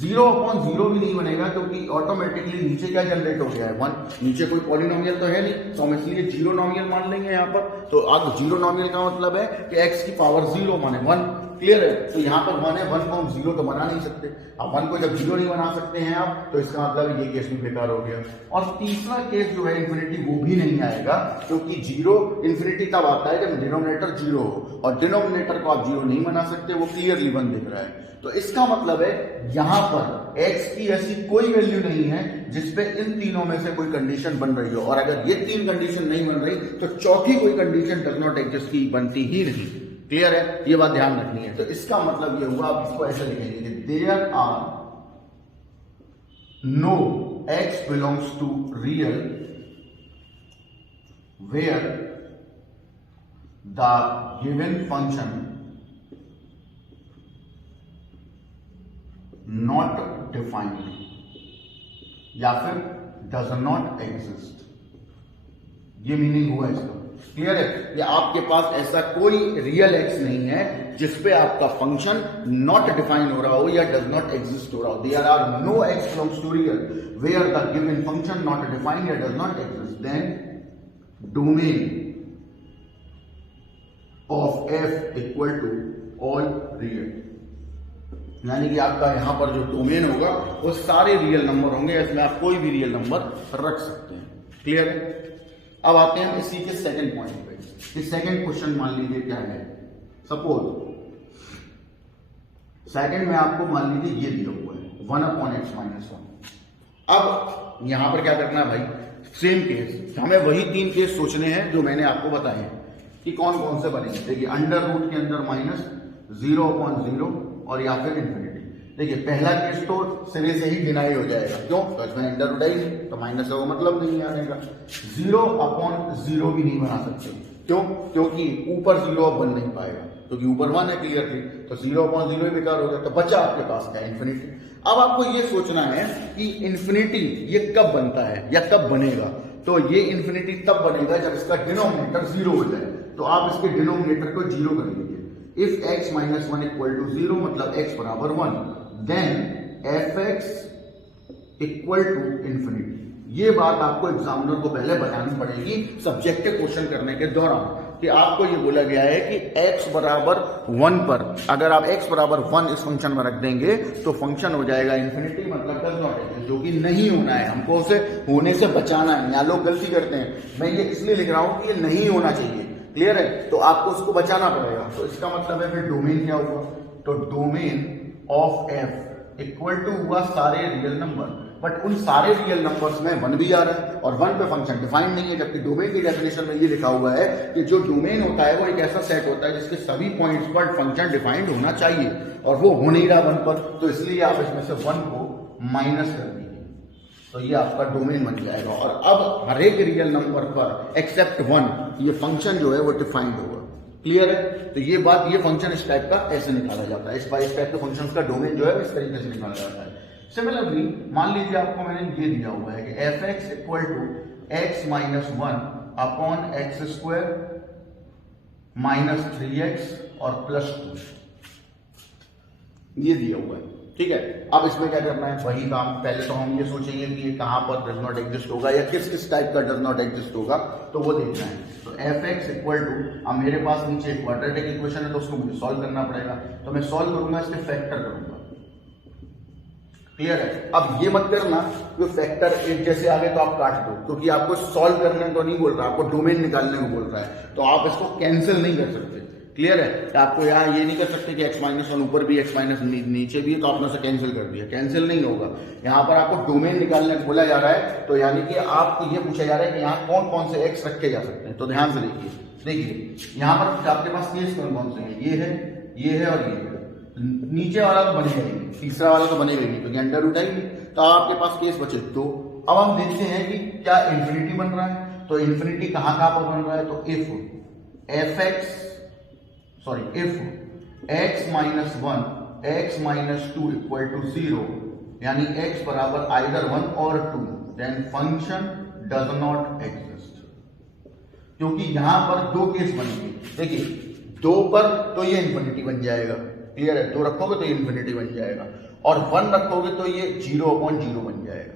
0/0 भी नहीं बनेगा, क्योंकि ऑटोमेटिकली नीचे क्या जनरेट हो गया है 1, नीचे कोई पॉलिनोमियल तो है नहीं, तो हम इसलिए 0 नॉमियल मान लेंगे यहाँ पर। तो अब 0 नॉमियल का मतलब है कि x की पावर 0 माने 1। क्लियर है? तो यहाँ पर 1 है, 1 को हम 0 तो बना नहीं सकते। अब 1 को जब 0 नहीं बना सकते हैं आप, तो इसका मतलब ये केस भी बेकार हो गया। और तीसरा केस जो है इन्फिनिटी, वो भी नहीं आएगा, क्योंकि 0 इन्फिनिटी तब आता है जब डिनोमिनेटर 0 हो, और डिनोमिनेटर को आप 0 नहीं बना सकते, वो क्लियरली 1 दिख रहा है। तो इसका मतलब है यहां पर x की ऐसी कोई वैल्यू नहीं है जिसपे इन तीनों में से कोई कंडीशन बन रही हो, और अगर ये 3 कंडीशन नहीं बन रही तो चौथी कोई कंडीशन डज नॉट एग्जिस्ट की बनती ही नहीं। क्लियर है? ये बात ध्यान रखनी है। तो इसका मतलब ये हुआ, आप इसको ऐसे लिखेंगे, there are no x belongs to real where the given function not defined या फिर डज नॉट एग्जिस्ट। ये मीनिंग हुआ इसका। क्लियर है? कि आपके पास ऐसा कोई रियल एक्स नहीं है जिसपे आपका फंक्शन नॉट डिफाइन हो रहा हो या डज नॉट एग्जिस्ट हो रहा हो। There are no X belongs to real where the given function not define या does not exist, then domain of F equal to all real. यानी कि आपका यहां पर जो डोमेन होगा वो सारे रियल नंबर होंगे, इसमें आप कोई भी रियल नंबर रख सकते हैं। क्लियर है? अब आते हैं इसी के सेकंड पॉइंट पे। इस सेकंड क्वेश्चन मान लीजिए क्या है, सपोज सेकंड में आपको मान लीजिए ये दिया हुआ है 1/x-1। अब यहां पर क्या करना है भाई, सेम केस, हमें वही 3 केस सोचने हैं जो मैंने आपको बताए हैं कि कौन कौन से बनेंगे। देखिए, अंडर रूट के अंदर माइनस, 0/0 और या फिर इन्फिनिटी। देखिए, पहला केस तो सिरे से ही डिनाई हो जाएगा। क्यों? तो इसमें अंडर रूट ही नहीं, तो माइनस का वो मतलब नहीं आने का। 0/0 भी नहीं बना सकते। क्यों? क्योंकि ऊपर 0 अब बन नहीं पाएगा, क्योंकि ऊपर 1 है क्लियरली, तो 0/0 ही बेकार हो गया। तो बचा आपके पास क्या, इन्फिनिटी। अब आपको ये सोचना है कि इन्फिनिटी ये कब बनता है या कब बनेगा। तो ये इन्फिनिटी तब बनेगा जब इसका डिनोमिनेटर 0 हो जाए। तो आप इसके डिनोमिनेटर को 0 कर लीजिए। If x minus one equal to 0 मतलब x बराबर 1, then fx equal to infinity. ये बात आपको एग्जामिनर को पहले बतानी पड़ेगी सब्जेक्टिव क्वेश्चन करने के दौरान, कि आपको ये बोला गया है कि x बराबर 1 पर अगर आप x बराबर 1 इस फंक्शन में रख देंगे तो फंक्शन हो जाएगा इंफिनिटी, मतलब डज नॉट एग्जिस्ट, जो कि नहीं होना है, हमको उसे होने से बचाना है। यहाँ लोग गलती करते हैं, मैं ये इसलिए लिख रहा हूं कि ये नहीं होना चाहिए, क्लियर है, तो आपको उसको बचाना पड़ेगा। तो इसका मतलब है फिर डोमेन क्या हुआ, तो domain of f equal to हुआ सारे रियल नंबर, बट उन सारे रियल नंबर्स में 1 भी आ रहा है और 1 पे फंक्शन डिफाइंड नहीं है, जबकि डोमेन की डेफिनेशन में ये लिखा हुआ है कि जो डोमेन होता है वो एक ऐसा सेट होता है जिसके सभी पॉइंट्स पर फंक्शन डिफाइंड होना चाहिए, और वो हो नहीं रहा 1 पर, तो इसलिए आप इसमें से 1 को माइनस कर दीजिए, तो ये आपका डोमेन बन जाएगा। और अब हर एक रियल नंबर पर एक्सेप्ट 1 ये फंक्शन जो है वो डिफाइंड होगा, क्लियर है। तो ये बात, ये फंक्शन इस टाइप का ऐसे निकाला जाता है, इस टाइप के फंक्शन का डोमेन जो है इस तरीके से निकाला जाता है। सिमिलरली मान लीजिए आपको मैंने ये दिया हुआ है कि F X equal to X minus 1 upon X square minus 3x और प्लस 2, ये दिया हुआ है, ठीक है। अब इसमें क्या करना है, वही काम, पहले तो हम ये सोचेंगे कि ये कहां पर डज नॉट एग्जिस्ट होगा या किस किस टाइप का डज नॉट एग्जिस्ट होगा, तो वो देखना है। तो एफ एक्स इक्वल टू, अब मेरे पास नीचे क्वाड्रेटिक इक्वेशन है तो उसको मुझे सॉल्व करना पड़ेगा, तो मैं सॉल्व करूंगा, इसके फैक्टर करूंगा, क्लियर है। अब ये मत करना कि फैक्टर एक जैसे आगे तो आप काट दो, क्योंकि आपको सॉल्व करने को नहीं बोल रहा, आपको डोमेन निकालने को बोल रहा है, तो आप इसको कैंसिल नहीं कर सकते, क्लियर है। तो आपको यहाँ ये नहीं कर सकते कि x माइनस 1 ऊपर भी x माइनस नीचे भी है, तो आपने उसे कैंसिल कर दिया, कैंसिल नहीं होगा। यहाँ पर आपको डोमेन निकालने को बोला जा रहा है, तो यानी कि आपको ये पूछा जा रहा है कि यहाँ कौन कौन से x रखे जा सकते हैं, तो ध्यान से देखिए यहाँ पर आपके पास केस कौन कौन से हैं, ये है और ये है। नीचे वाला तो बनेगा ही नहीं, तीसरा वाला तो बनेगा ही नहीं, क्योंकि अंडर रूट है ही नहीं, तो आपके पास केस बचे दो। अब हम देखते हैं कि क्या इंफिनिटी बन रहा है, तो इंफिनिटी कहां पर बन रहा है, तो if x minus 1 x minus 2 equal to 0, यानी x बराबर आइदर 1 और 2, then function does not exist. क्योंकि यहां पर दो केस बनेंगे, देखिए 2 पर तो ये इंफिनिटी बन जाएगा, क्लियर है, 2 रखोगे तो ये इंफिनिटी बन जाएगा, और 1 रखोगे तो ये 0/0 बन जाएगा,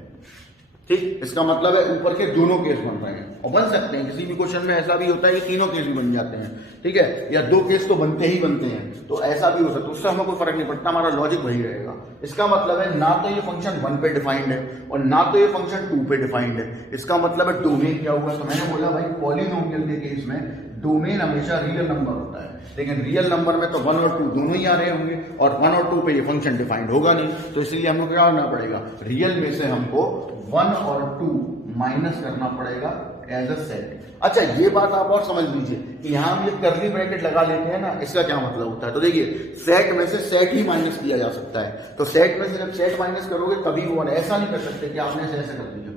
ठीक। इसका मतलब है ऊपर के दोनों केस बन रहे हैं, और बन सकते हैं, किसी भी क्वेश्चन में ऐसा भी होता है कि तीनों केस भी बन जाते हैं, ठीक है, या 2 केस तो बनते ही बनते हैं, तो ऐसा भी हो सकता है, उससे हमें कोई फर्क नहीं पड़ता, हमारा लॉजिक वही रहेगा। इसका मतलब है ना तो ये फंक्शन 1 पे डिफाइंड है और ना तो ये फंक्शन 2 पे डिफाइंड है, इसका मतलब है डोमेन क्या होगा। तो मैंने बोला भाई पॉलिनोमियल के केस में डोमेन हमेशा रियल नंबर होता है, लेकिन रियल नंबर में तो 1 और 2 दोनों ही आ रहे होंगे, और 1 और 2 पे ये फंक्शन डिफाइंड होगा नहीं, तो इसलिए हमको क्या करना पड़ेगा, रियल में से हमको 1 और 2 माइनस करना पड़ेगा एज अ सेट। अच्छा ये बात आप और समझ लीजिए कि यहां हम ये कर्ली ब्रैकेट लगा लेते हैं ना, इसका क्या मतलब होता है, तो देखिए सेट में से सेट ही माइनस किया जा सकता है, तो सेट में से जब सेट माइनस करोगे कभी वो ऐसा नहीं कर सकते कि आपने ऐसे कर दिया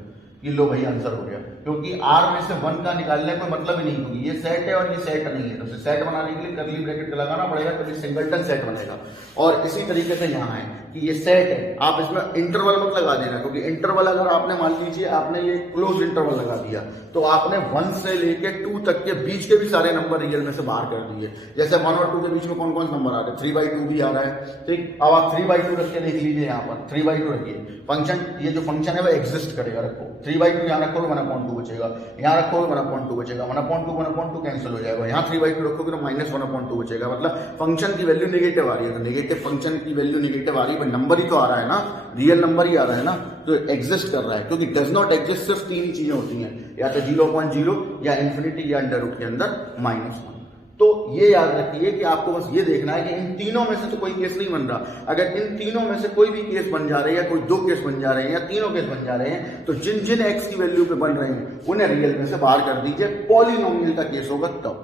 कि लो भाई आंसर हो गया, क्योंकि R में से 1 का निकालने का मतलब ही नहीं, क्योंकि ये सेट है और ये सेट नहीं है, तो सेट बनाने के लिए कर्ली ब्रैकेट लगाना पड़ेगा, तभी सिंगलटन सेट बनेगा। और इसी तरीके से यहाँ है कि ये सेट है, आप इसमें इंटरवल मत लगा देना, क्योंकि इंटरवल अगर आपने मान लीजिए आपने ये क्लोज इंटरवल लगा दिया, तो आपने 1 से लेके 2 तक के बीच के भी सारे नंबर रियल में से बाहर कर दिए। जैसे 1 और 2 के बीच में कौन कौन से नंबर आ रहे हैं, 3/2 भी आ रहा है, ठीक। अब आप 3/2 रख के देख लीजिए, यहाँ पर 3/2 रखिए, फंक्शन, ये जो फंक्शन है वो एग्जिस्ट करेगा, रखो 3/2 यहाँ रखोगे 1/2 बचेगा, यहाँ रखोगे 1/2 बचेगा, 1/2 कैंसिल हो जाएगा, यहाँ 3/2 रखोगे तो -1/2 बचेगा, मतलब फंक्शन की वैल्यू नेगेटिव आ रही है, तो नेगेटिव फंक्शन की वैल्यू नेगेटिव आ रही है, नंबर ही तो आ रहा है ना, रियल नंबर ही आ रहा है ना, तो एग्जिस्ट कर रहा है, क्योंकि डज नॉट एग्जिस्ट सिर्फ 3 ही चीजें होती हैं, या तो 0/0 या इंफिनिटी या अंडर रूट के अंदर -1। तो ये याद रखिए कि आपको बस ये देखना है कि इन तीनों में से तो कोई केस नहीं बन रहा, अगर इन तीनों में से कोई भी केस बन जा रहे हैं, या कोई 2 केस बन जा रहे हैं, या तीनों केस बन जा रहे हैं, तो जिन जिन एक्स की वैल्यू पे बन रहे हैं उन्हें रियल में से बाहर कर दीजिए, पॉलिनोमियल का केस होगा तब,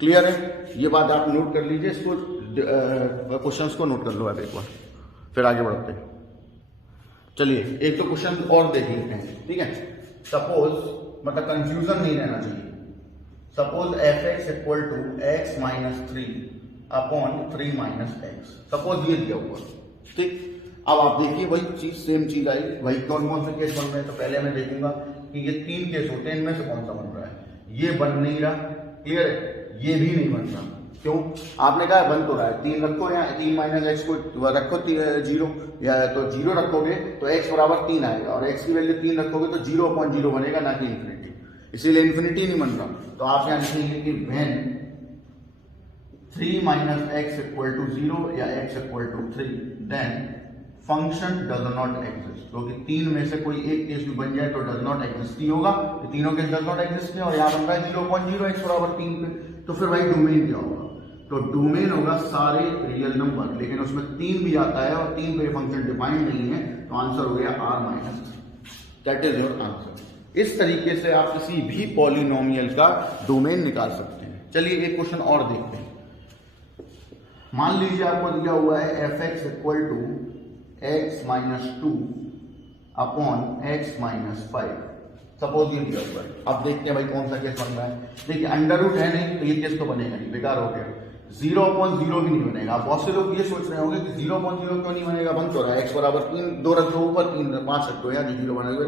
क्लियर है। ये बात आप नोट कर लीजिए, इसको क्वेश्चंस को नोट कर लो आप एक बार, फिर आगे बढ़ते हैं। चलिए एक तो क्वेश्चन और देख लेते हैं, ठीक है। सपोज, मतलब कंफ्यूजन नहीं रहना चाहिए, suppose F X equal to X minus 3 upon 3 minus X, suppose ये दिया हुआ, ठीक। अब आप देखिए वही चीज, सेम चीज आई, वही कौन कौन से केस बन रहे हैं, तो पहले मैं देखूंगा कि ये 3 केस होते हैं, इनमें से कौन सा बन रहा है, ये बन नहीं रहा, क्लियर है, ये भी नहीं बन रहा, क्यों? आपने कहा बन तो रहा है, 3 रखो या 3 माइनस एक्स को रखो 0, या तो 0 रखोगे तो x बराबर 3 आएगा, और x की वैल्यू 3 रखोगे तो 0.0 बनेगा, ना कि इन्फिनिटी, इसीलिए इन्फिनिटी नहीं बन रहा। तो आप यहाँ लिखेंगे कि when 3 minus X equal to 0 या x equal to 3 then function does not exist. क्योंकि 3 में से कोई एक केस भी बन जाए तो डज नॉट एग्जिस्ट ही होगा, तो तीनों केस डज नॉट एग्जिस्ट है, और यहाँ बन रहा है 0.0 x बराबर 3 पे। तो फिर भाई डोमेन क्या होगा? तो डोमेन होगा सारे रियल नंबर, लेकिन उसमें 3 भी आता है और 3 पे फंक्शन डिफाइंड नहीं है, तो आंसर हो गया r minus, that is your answer. इस तरीके से आप किसी भी पॉलिनोमियल का डोमेन निकाल सकते हैं। चलिए एक क्वेश्चन और देखते हैं। मान लीजिए आपको दिया हुआ है F X equal to X minus 2 upon X minus 5, suppose ये दिया हुआ है। अब देखते हैं भाई कौन सा केस बन रहा है। देखिए अंडर रूट है नहीं, तो ये केस तो बनेगा नहीं, बेकार हो गया। 0.0 भी नहीं बनेगा। बहुत से लोग ये सोच रहे होंगे कि 0.0 क्यों नहीं बनेगा, बन तो रहा है, x बराबर 3, 2 रख दो ऊपर, 3 5 रख दो, यहाँ 0 बनेगा,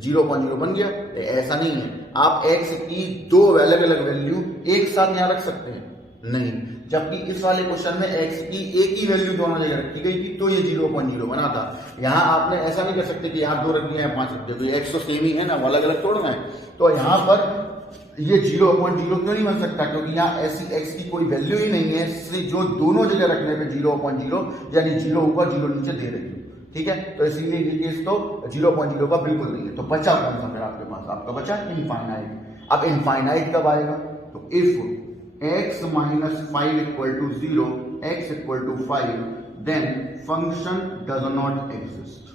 0.0 बन गया। तो ऐसा नहीं है, आप x की 2 अलग अलग वैल्यू एक साथ यहाँ रख सकते हैं, नहीं। जबकि इस वाले क्वेश्चन में x की एक ही वैल्यू दोनों जगह रखी गई थी, तो ये 0.0 बना था। यहाँ आपने ऐसा नहीं कर सकते कि यहाँ 2 रख दिया है 5 रख दिया, तो x तो सेम ही है ना, वो अलग अलग तोड़ना है। तो यहाँ पर ये 0.0 क्यों नहीं बन सकता? क्योंकि यहाँ ऐसी x की कोई वैल्यू ही नहीं है, इसलिए जो दोनों जगह रखने पे 0.0 यानी 0 ऊपर 0 नीचे दे रही है, ठीक है। तो इसीलिए ये केस तो 0.0 का बिल्कुल नहीं है। तो बचा कौन सा फिर आपके पास? आपका बचा इनफाइनाइट। अब इनफाइनाइट कब आएगा? तो if x minus 5 equal to 0, x equal to 5, then function does not exist,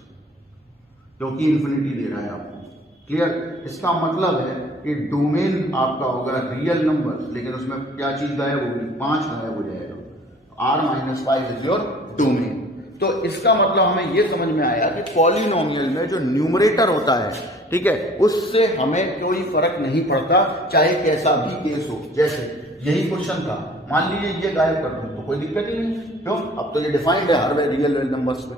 क्योंकि इंफिनिटी दे रहा है आपको। क्लियर? इसका मतलब है कि डोमेन आपका होगा रियल नंबर, लेकिन उसमें क्या चीज गायब होगी? 5 गायब हो जाएगा। r minus 5 is your domain. तो इसका मतलब हमें यह समझ में आया कि पॉलिनोमियल में जो न्यूमरेटर होता है, ठीक है, उससे हमें कोई फर्क नहीं पड़ता, चाहे कैसा भी केस हो। जैसे यही क्वेश्चन था, मान लीजिए ये गायब कर दूं तो कोई दिक्कत ही नहीं, क्यों? अब तो ये डिफाइंड है हर रियल नंबर्स पे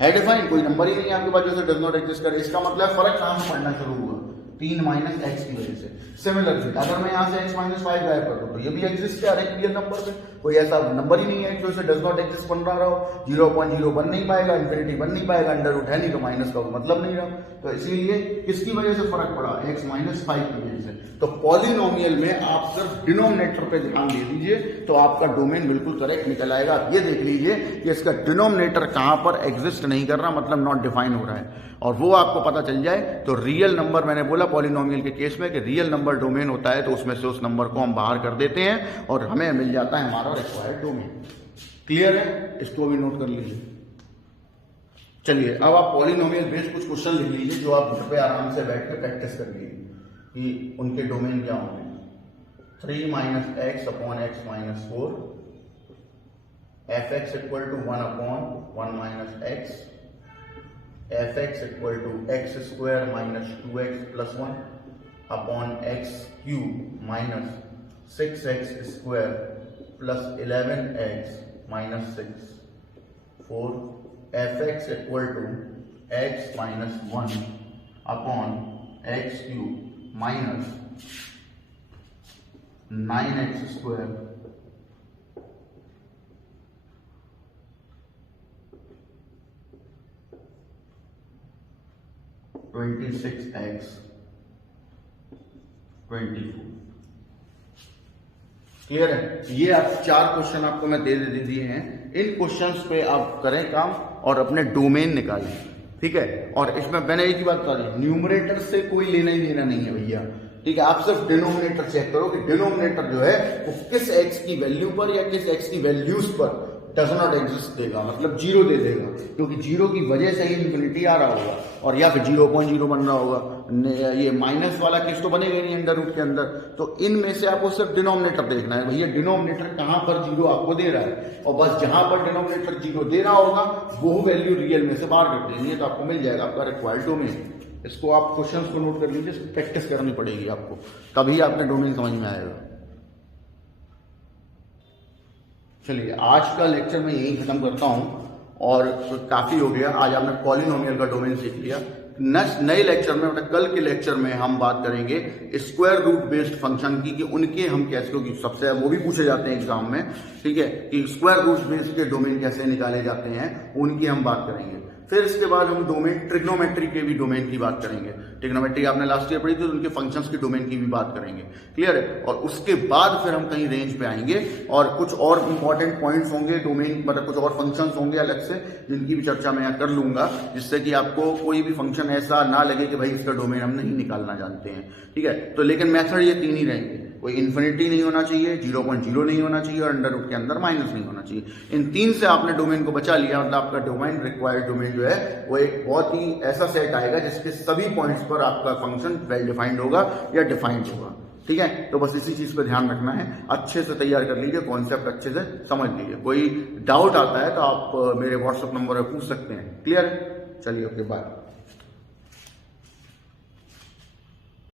है डिफाइंड, कोई नंबर ही नहीं है आपके पास जैसे डज नॉट एग्जिस्ट करे। इसका मतलब फर्क कहां से पड़ना शुरू हुआ? 3 माइनस एक्स की वजह से। सिमिलरली अगर मैं यहां से x माइनस 5 गायब कर दूं तो ये भी एग्जिस्ट है हर एक रियल नंबर पे, कोई ऐसा नंबर ही नहीं है जो इसे डज नॉट एग्जिस्ट बन रहा हो। 0.0 बन नहीं पाएगा, इंफिनिटी बन नहीं पाएगा, अंडर रूट है नहीं, तो माइनस का मतलब नहीं रहा। तो इसीलिए किसकी वजह से फर्क पड़ा? x माइनस 5 की वजह से। तो पॉलिनोमियल में आप सिर्फ डिनोमिनेटर पे ध्यान दे दीजिए तो आपका डोमेन बिल्कुल करेक्ट निकल आएगा। आप ये देख लीजिए कि इसका डिनोमिनेटर कहां पर एग्जिस्ट नहीं कर रहा, मतलब नॉट डिफाइन हो रहा है, और वो आपको पता चल जाए तो रियल नंबर, मैंने बोला पॉलिनोमियल के केस में कि रियल नंबर डोमेन होता है, तो उसमें से उस नंबर को हम बाहर कर देते हैं और हमें मिल जाता है हमारा रिक्वायर्ड डोमेन। क्लियर है? इसको भी नोट कर लीजिए। चलिए अब आप पॉलिनोमियल बेस्ड कुछ क्वेश्चन लिख लीजिए जो आप घर पे आराम से बैठ कर प्रैक्टिस कर लीजिए कि उनके डोमेन क्या होंगे। 3 minus X upon X minus 4, F X equal to 1 upon 1 minus X, F X equal to X square minus 2x plus 1 upon X cube minus 6x square plus 11x minus 6, 4 F X equal to X minus 1 upon X cube minus 9x square (26x 24). Clear है? ये आप 4 question आपको मैं दे दिए हैं। इन questions पे आप करें काम और अपने डोमेन निकालें, ठीक है। और इसमें मैंने एक ही बात बता दी, न्यूमरेटर से कोई लेना ही देना नहीं है भैया, ठीक है। आप सिर्फ डिनोमिनेटर चेक करो कि डिनोमिनेटर जो है वो किस x की वैल्यू पर या किस x की वैल्यूज पर डज नॉट एग्जिस्ट देगा, मतलब 0 दे देगा, क्योंकि 0 की वजह से ही इंफिनिटी आ रहा होगा, और या फिर 0.0 बन रहा होगा। ये माइनस वाला केस तो बनेगा नहीं अंडर रूट के अंदर। तो इनमें से आपको सिर्फ डिनोमिनेटर देखना है, भैया डिनोमिनेटर कहां पर 0 आपको दे रहा है, और बस जहां पर डिनोमिनेटर 0 दे रहा होगा वो वैल्यू रियल में से बाहर कर देनी है, तो आपको मिल जाएगा आपका रिक्वायर्ड डोमेन। इसको आप क्वेश्चंस को नोट कर लीजिए, प्रैक्टिस करनी पड़ेगी आपको, तभी आपके डोमेन समझ में आएगा। चलिए आज का लेक्चर मैं यही खत्म करता हूं। और काफी हो गया, आज आपने पॉलिनोमियल का डोमेन सीख लिया। नेक्स्ट नए लेक्चर में, मतलब कल के लेक्चर में हम बात करेंगे स्क्वायर रूट बेस्ड फंक्शन की, कि उनके हम कैसे, क्योंकि सबसे वो भी पूछे जाते हैं एग्जाम में, ठीक है, कि स्क्वायर रूट बेस्ड के डोमेन कैसे निकाले जाते हैं, उनकी हम बात करेंगे। फिर इसके बाद हम डोमेन ट्रिग्नोमेट्री के भी डोमेन की बात करेंगे। ट्रिग्नोमेट्री आपने लास्ट ईयर पढ़ी थी, तो उनके फंक्शंस की डोमेन की भी बात करेंगे। क्लियर है? और उसके बाद फिर हम कहीं रेंज पे आएंगे और कुछ और इंपॉर्टेंट पॉइंट्स होंगे डोमेन, मतलब कुछ और फंक्शंस होंगे अलग से, जिनकी भी चर्चा मैं यहाँ कर लूंगा, जिससे कि आपको कोई भी फंक्शन ऐसा ना लगे कि भाई इसका डोमेन हम नहीं निकालना जानते हैं। ठीक है, तो लेकिन मेथड ये 3 ही रहेंगे, कोई इन्फिनिटी नहीं होना चाहिए, 0.0 नहीं होना चाहिए और अंडर रूट के अंदर माइनस नहीं होना चाहिए। इन 3 से आपने डोमेन को बचा लिया, मतलब आपका डोमेन रिक्वायर्ड डोमेन जो है वो एक बहुत ही ऐसा सेट आएगा जिसके सभी पॉइंट्स पर आपका फंक्शन वेल डिफाइंड होगा या डिफाइंड होगा। ठीक है, तो बस इसी चीज पे ध्यान रखना है, अच्छे से तैयार कर लीजिए, कॉन्सेप्ट अच्छे से समझ लीजिए। कोई डाउट आता है तो आप मेरे व्हाट्सएप नंबर पर पूछ सकते हैं। क्लियर? चलिए, ओके, बाय।